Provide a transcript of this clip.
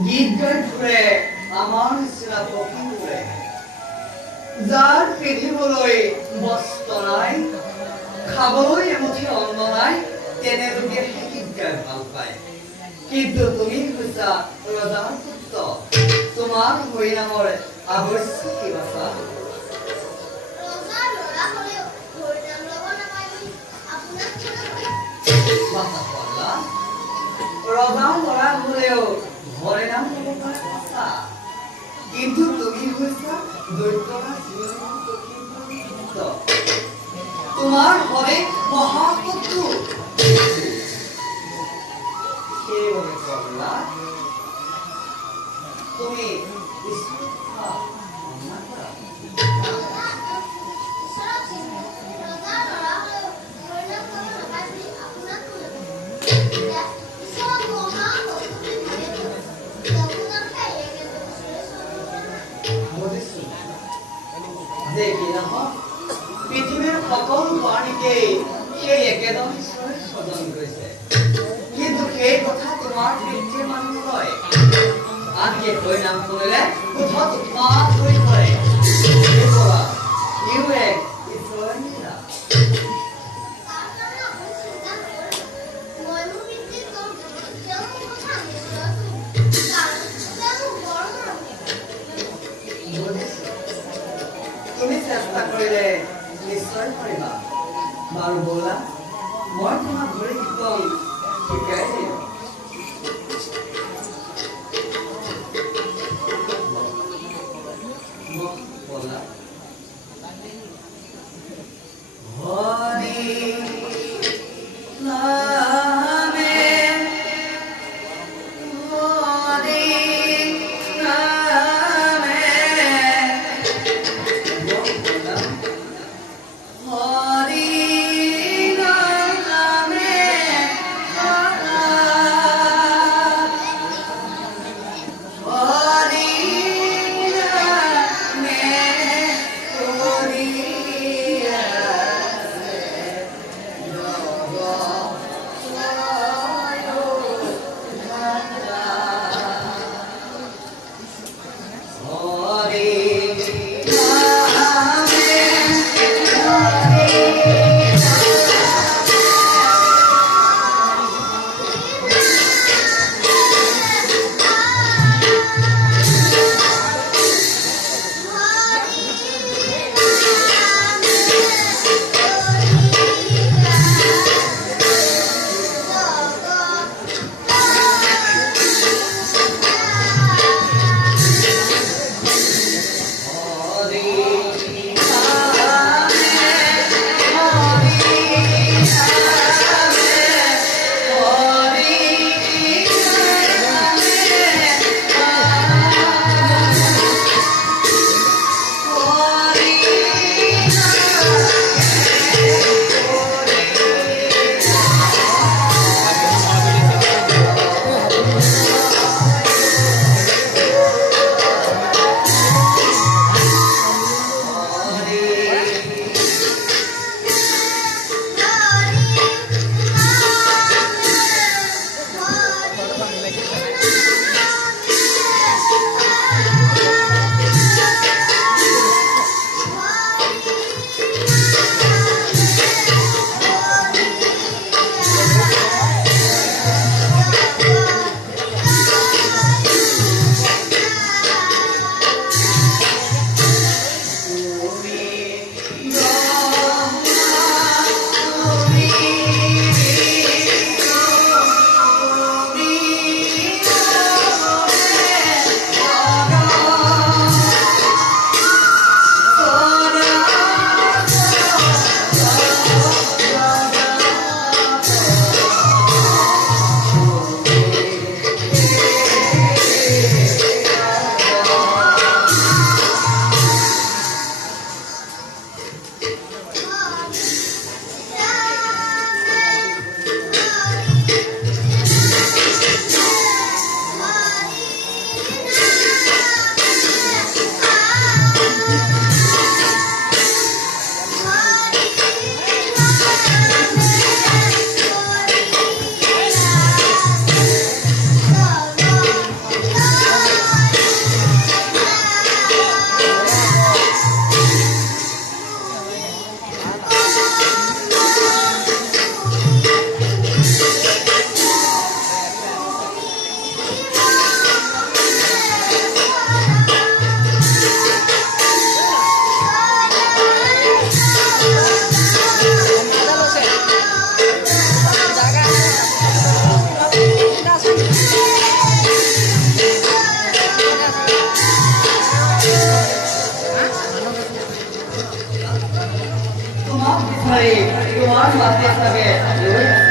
গীত গাই ফুৰে আমাৰ নিচিনা পক্ষী ফুৰে যাৰ পিন্ধিবলৈ বস্ত্ৰ নাই খাবলৈ এমুঠি অন্ন নাই তেনে লোকেহে গীত গাই ভাল পায় কিন্তু তুমি কৈছা ৰজাৰ পুত্ৰ তোমাৰ হৰিনামৰ আৱশ্যক কি বাছা ৰজাৰ ল'ৰা হ'লেও হৰিনাম ল'ব পাৰে সঁচা কিন্তু তুমি কৈছা দৈত্যৰা তোমাৰ হৰে মহাশত্ৰু সেইবাবে কমলা তুমি পৃথিৱীৰ সকলো প্ৰাণীকেই সেই একেজন ঈশ্বৰে স্বজন কৰিছে কিন্তু সেই কথা তোমাৰ পিতৃৰ মানুহ নলয় আনকি হৰিনাম শুনিলে কোঠত উৎপাত হৈ পৰে ইও এক ঈশ্বৰৰ লীলা তুমি চেষ্টা কৰিলে নিশ্চয় পাৰিবা বাৰু ব'লা মই তোমাক ধৰি একদম শিকাই দিম ব'লা হৰি নামে হৰি নামে মাতি থাকে